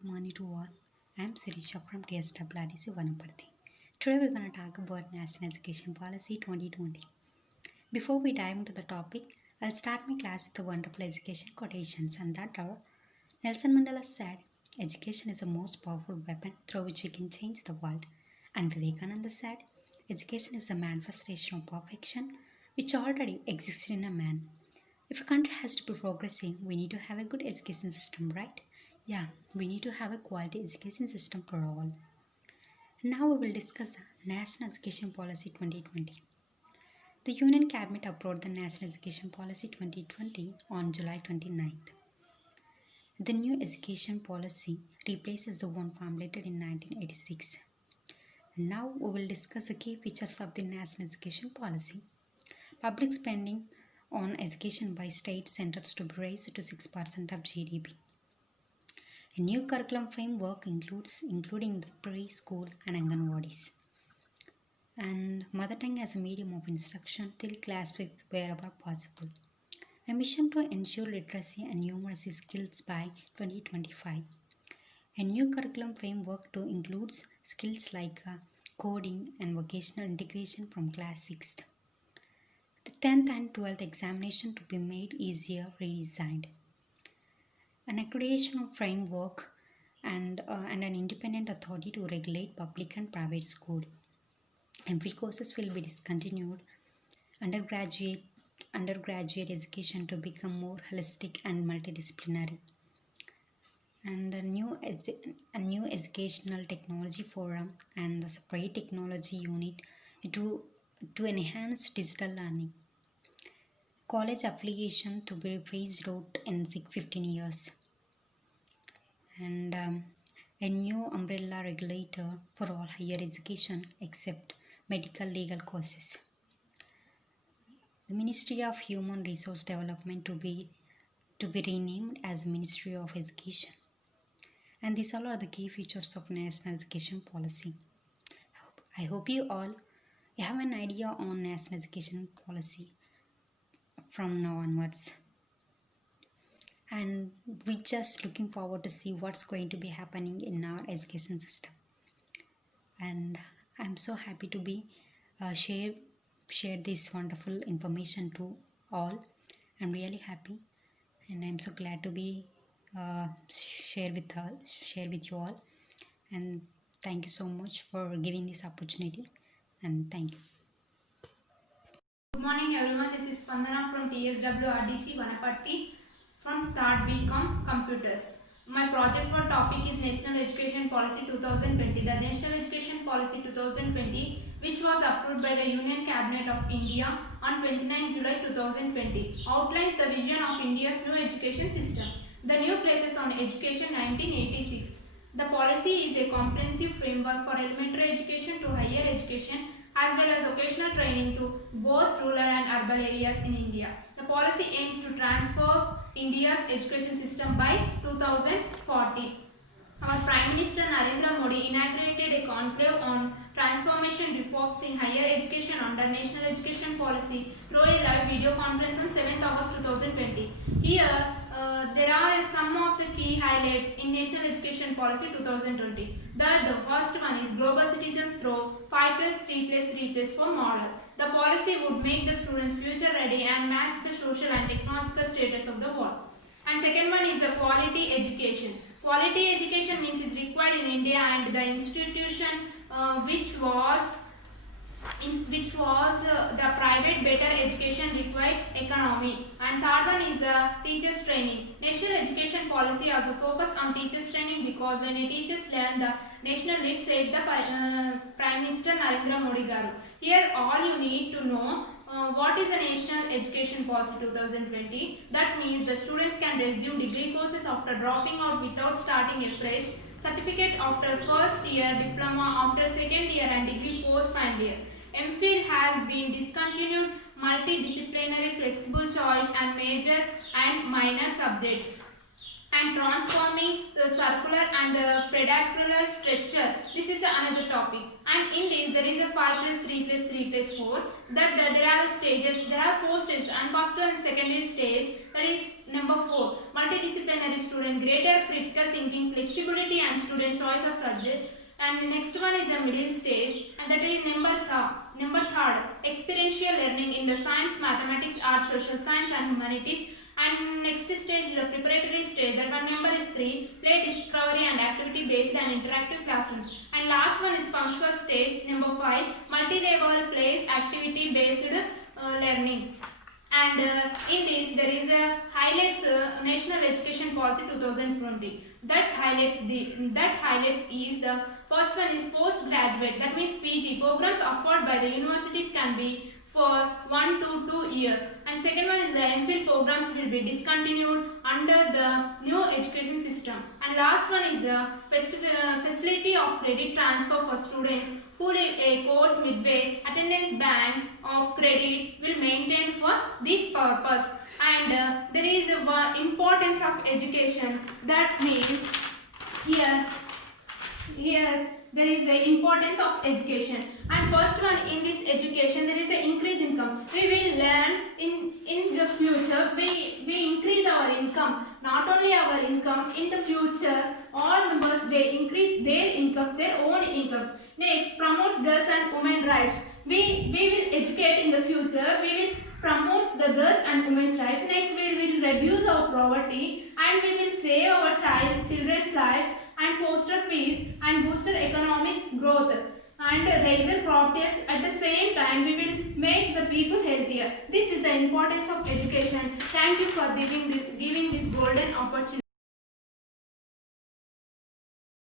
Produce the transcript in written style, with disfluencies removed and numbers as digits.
good morning to all. I'm Sirisha from TSWRDC Vanaparthi. Today we're going to talk about National Education Policy 2020. Before we dive into the topic, I'll start my class with the wonderful education quotations and that are Nelson Mandela said, education is the most powerful weapon through which we can change the world. And Vivekananda said, education is a manifestation of perfection which already exists in a man. If a country has to be progressing, we need to have a good education system, right? Yeah, we need to have a quality education system for all. Now we will discuss the National Education Policy 2020. The Union Cabinet approved the National Education Policy 2020 on July 29th. The new education policy replaces the one formulated in 1986. Now we will discuss the key features of the National Education Policy. Public spending on education by state centers to be raised to 6% of GDP. A new curriculum framework including the preschool and Anganwadis. And mother tongue as a medium of instruction till class 5th wherever possible. A mission to ensure literacy and numeracy skills by 2025. A new curriculum framework to includes skills like coding and vocational integration from class 6th. The 10th and 12th examination to be made easier redesigned. An accreditation framework and an independent authority to regulate public and private school. MPhil courses will be discontinued. Undergraduate education to become more holistic and multidisciplinary. And the new educational technology forum and the separate technology unit to enhance digital learning. College affiliation to be phased out in 15 years. And a new umbrella regulator for all higher education except medical legal courses. The Ministry of Human Resource Development to be renamed as Ministry of Education. And these all are the key features of National Education Policy. I hope you have an idea on National Education Policy from now onwards. And we're just looking forward to see what's going to be happening in our education system. And I'm so happy to be share this wonderful information to all. I'm really happy and I'm so glad to be share with you all, and thank you so much for giving this opportunity, and thank you. Good morning everyone, this is Spandana from TSWRDC Vanaparthi from 3rd BCom Computers. My project for topic is National Education Policy 2020. The National Education Policy 2020, which was approved by the Union Cabinet of India on 29 July 2020, outlines the vision of India's new education system. The New Places on Education 1986. The policy is a comprehensive framework for elementary education to higher education as well as vocational training to both rural and urban areas in India. The policy aims to transform India's education system by 2040. Our Prime Minister Narendra Modi inaugurated a conclave on transformation reforms in higher education under National Education Policy through a live video conference on 7th August 2020. Here, there are some of the key highlights in National Education Policy 2020. The first one is Global Citizens through 5+3+3+4 model. The policy would make the students future ready and match the social and technological status of the world. And second one is the quality education. Quality education means is required in India and the institution which was the private better education required economy. And third one is teachers training. National education policy also focus on teachers training because when a teachers learn, the national lead said the Prime Minister Narendra Modi garu. Here all you need to know what is the National Education Policy 2020? That means the students can resume degree courses after dropping out without starting afresh, certificate after first year, diploma after second year and degree post final year. MPhil has been discontinued multidisciplinary flexible choice and major and minor subjects, and transforming the circular and predictable structure. This is another topic. And in this there is a 5+3+3+4. That there are stages. There are 4 stages. And first and second stage, that is number 4. Multidisciplinary student greater critical thinking, flexibility and student choice of subject. And next one is the middle stage, and that is number third, experiential learning in the science, mathematics, art, social science and humanities. And next stage is the preparatory stage, that one number is 3, play discovery and activity based and interactive classrooms. And last one is functional stage, number 5, multi-level plays activity based learning. And in this there is a highlights National Education Policy 2020. That highlights is the first one is postgraduate, that means PG programs offered by the universities can be for 1 to 2 years. And second one is the MPhil programs will be discontinued under the new education system. And last one is the facility of credit transfer for students who leave a course midway. Attendance bank of credit will maintain for this purpose. And there is a importance of education, that means here there is the importance of education. And first one, in this education there is an increase income. We will learn in the future, we increase our income. Not only our income, in the future all members they increase their incomes, their own incomes. Next, promotes girls and women rights. We will educate in the future, we will promote the girls and women's rights. Next, we will reduce our poverty and we will save our children's lives and foster peace and booster economic growth and raise profits. At the same time, we will make the people healthier. This is the importance of education. Thank you for giving this golden opportunity.